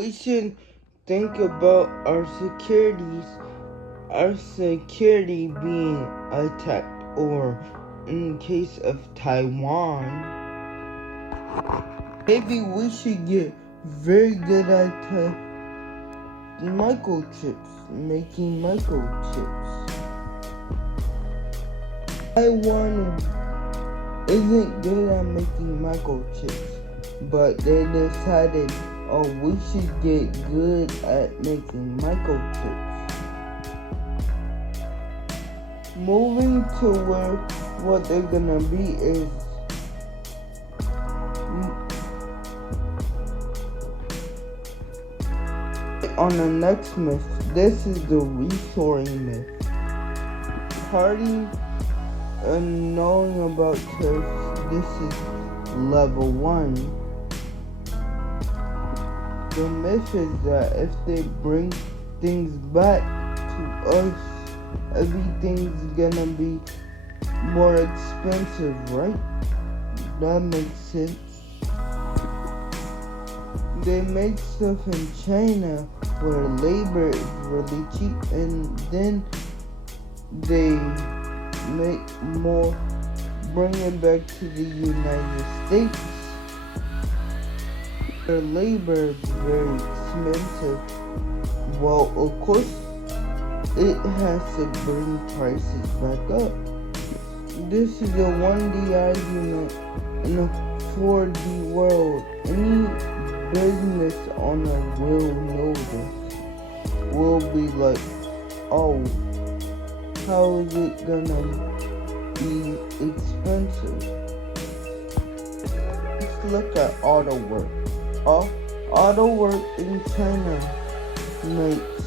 We should think about our security being attacked, or in case of Taiwan, maybe we should get very good at making microchips. Taiwan isn't good at making microchips, but they decided, oh, we should get good at making microchips. Moving to where what they're gonna be is on the next myth. This is the reshoring myth. Party and knowing about tariffs, this is level 1. The myth is that if they bring things back to us, everything's gonna be more expensive, right? That makes sense. They make stuff in China where labor is really cheap, and then they make more, bring it back to the United States. Their labor is very expensive. Well, of course, it has to bring prices back up. This is a 1D argument in a 4D world. Any business owner will know this. Will be like, oh, how is it gonna be expensive? Let's look at auto work. Auto work in China makes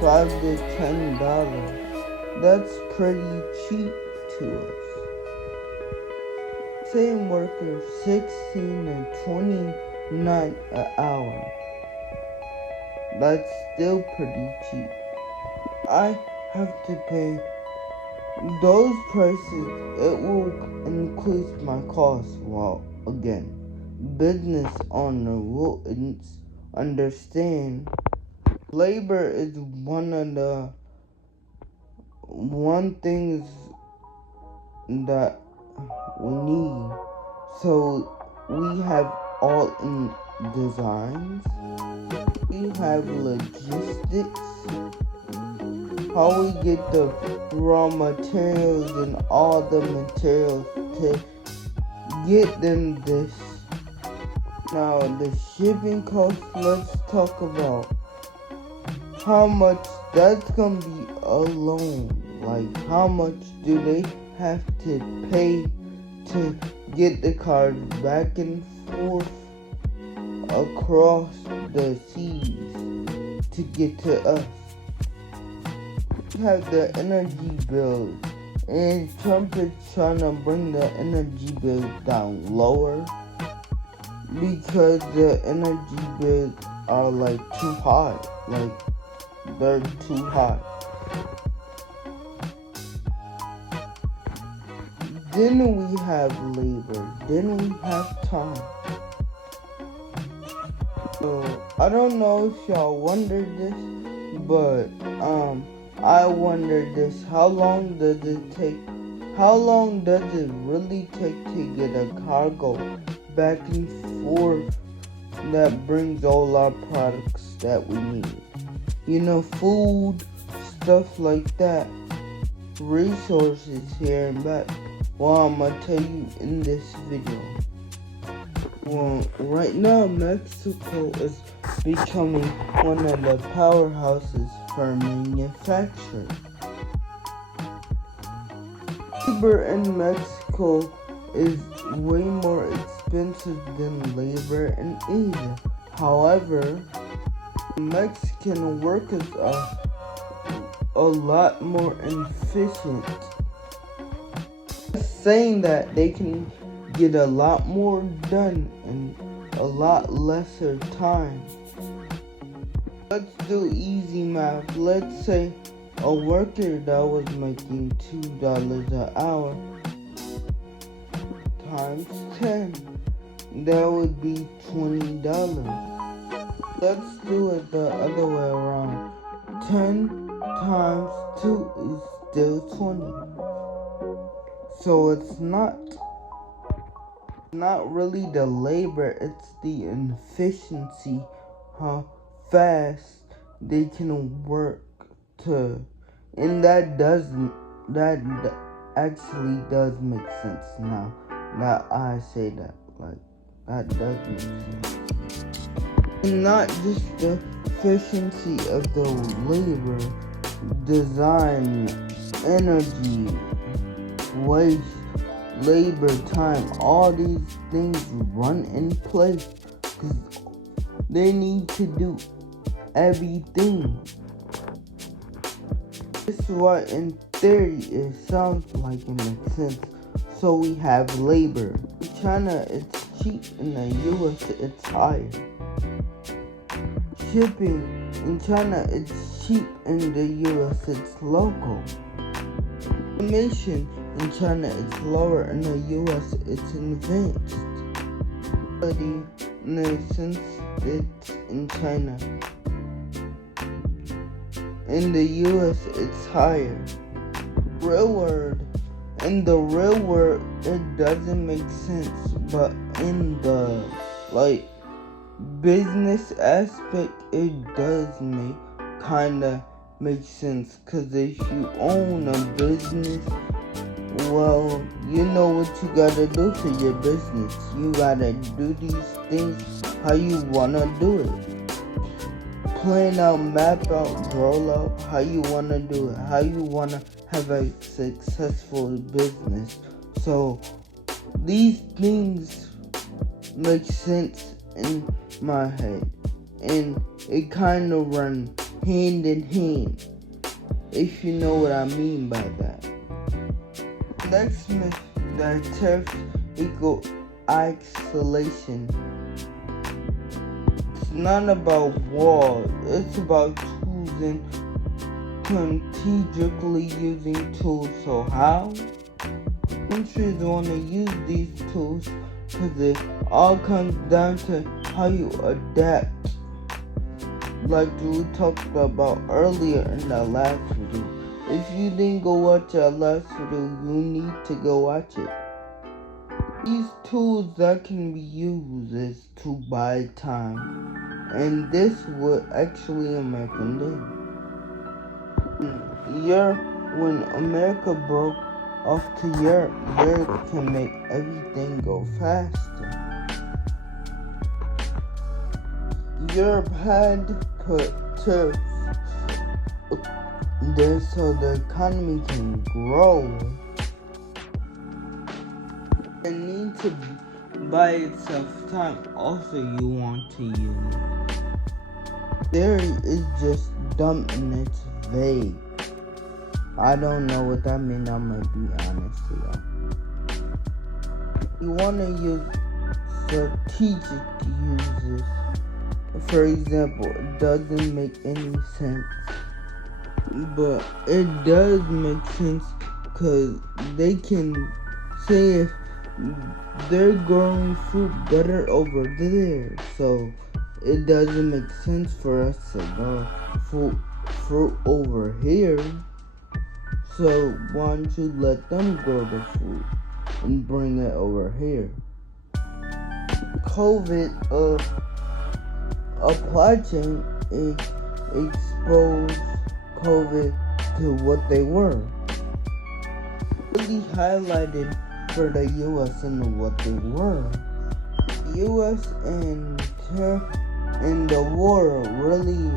$5 to $10. That's pretty cheap to us. Same worker, 16 to 29 an hour. That's still pretty cheap. I have to pay those prices. It will increase my cost. Well, again, business owner will understand. Labor is one things that we need. So we have all in designs. We have logistics. How we get the raw materials and all the materials to get them this. Now the shipping cost, let's talk about how much that's gonna be alone. Like, how much do they have to pay to get the cars back and forth across the seas to get to us? We have the energy bills, and Trump is trying to bring the energy bills down lower because the energy bills are like too high. Like, they're too high. Then we have labor. Then we have time. So I don't know if y'all wondered this, but I wondered this. How long does it take? How long does it really take to get a cargo back and forth that brings all our products that we need? You know, food, stuff like that, resources here and back. Well, I'm gonna tell you in this video. Well, right now Mexico is becoming one of the powerhouses for manufacturing. Labor in Mexico is way more expensive than labor in Asia. However, Mexican workers are a lot more efficient. Saying that they can get a lot more done in a lot lesser time. Let's do easy math. Let's say a worker that was making $2 an hour times 10, that would be $20. Let's do it the other way around. 10 times 2 is still 20. So it's not really the labor, it's the efficiency, how fast they can work to, and that actually does make sense now that I say that, like, that does make sense. And not just the efficiency of the labor, design, energy, waste, labor, time, all these things run in place because they need to do everything. This is what in theory it sounds like it makes sense. So we have labor. In China it's cheap, in the US it's higher. Shipping in China it's cheap, in the US it's local. Automation in China it's lower, in the US it's advanced. Since it's in China, in the US it's higher. In the real world it doesn't make sense, but in the business aspect it does kinda make sense, cause if you own a business, well, you know what you gotta do for your business. You gotta do these things how you wanna do it. Plan out, map out, roll out how you wanna do it, how you wanna have a successful business. So these things make sense in my head, and it kind of run hand in hand, if you know what I mean by that. Next myth, that tariffs equal isolation. It's not about walls, it's about tools and strategically using tools. So how? Countries want to use these tools because it all comes down to how you adapt. Like we talked about earlier in the last video. If you didn't go watch our last video, you need to go watch it. These tools that can be used is to buy time, and this what actually America did. When America broke off to Europe can make everything go faster. Europe had to put tariffs there so the economy can grow. It needs to buy itself time. Also, you want to use. Theory is just dumb and it's vague. I don't know what that means. I'm gonna be honest with y'all. You want to use strategic uses. For example, it doesn't make any sense, but it does make sense because they can say if they're growing fruit better over there, so it doesn't make sense for us to grow fruit over here. So why don't you let them grow the fruit and bring it over here? COVID supply chain exposed COVID to what they were. Really highlighted for the US and what they were. US and the war really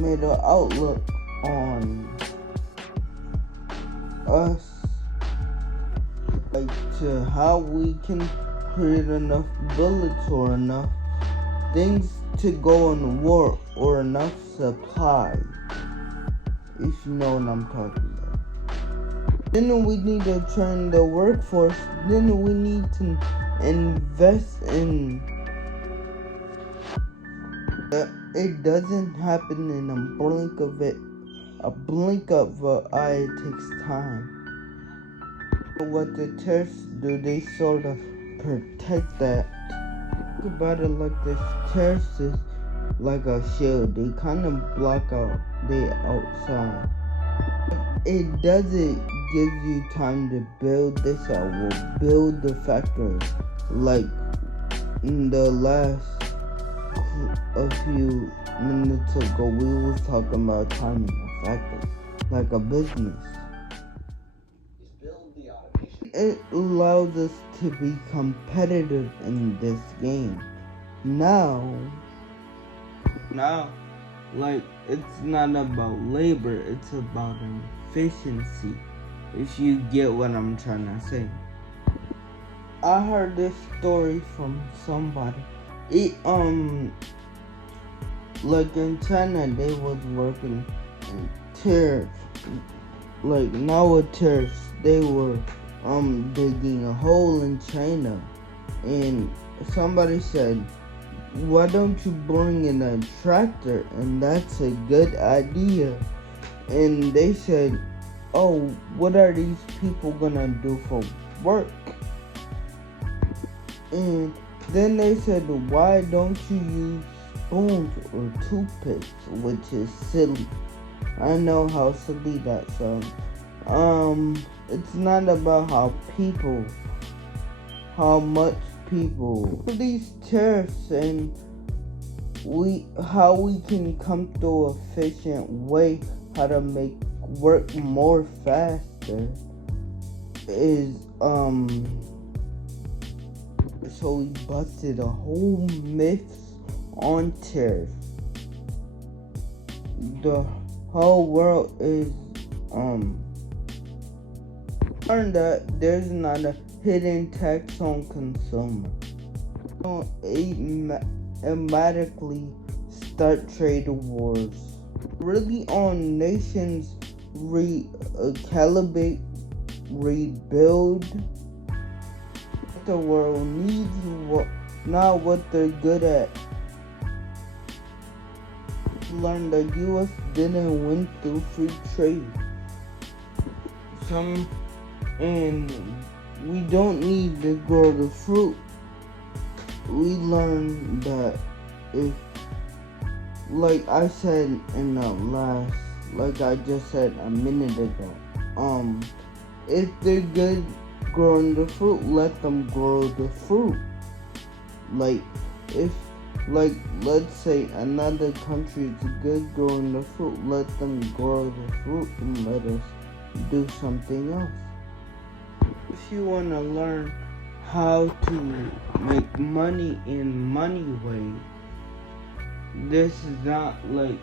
made an outlook on us, like to how we can create enough bullets or enough things to go on war or enough supply, if you know what I'm talking about. Then we need to train the workforce. Then we need to invest in. It doesn't happen in a blink of it. A blink of an eye, it takes time. What the tariffs do, they sort of protect that. Think about it like this: tariffs is like a shield. They kind of block out the outside. It doesn't give you time to build this out. We'll build the factory. Like in the last a few minutes ago, we was talking about timing a factory, like a business. It allows us to be competitive in this game. Now, like, it's not about labor, it's about efficiency, if you get what I'm trying to say. I heard this story from somebody. Like in China, they was working in tariffs. Like now with tariffs, they were digging a hole in China, and somebody said, why don't you bring in a tractor? And that's a good idea. And they said, oh, what are these people gonna do for work? And then they said, why don't you use spoons or toothpicks? Which is silly. I know how silly that sounds. It's not about how much people, these tariffs, and how we can come to an efficient way how to make work more faster is so we busted a whole myth on tariffs. The whole world is learned that there's not a hidden tax on consumers. Don't automatically start trade wars. Really on nations recalibrate, rebuild. The world needs not what they're good at. Learn the U.S. didn't win through free trade. And we don't need to grow the fruit. We learned that if, like I said in the last, like I just said a minute ago, if they're good growing the fruit, let them grow the fruit. Like if, like let's say another country is good growing the fruit, let them grow the fruit and let us do something else. If you want to learn how to make money in money ways, this is not like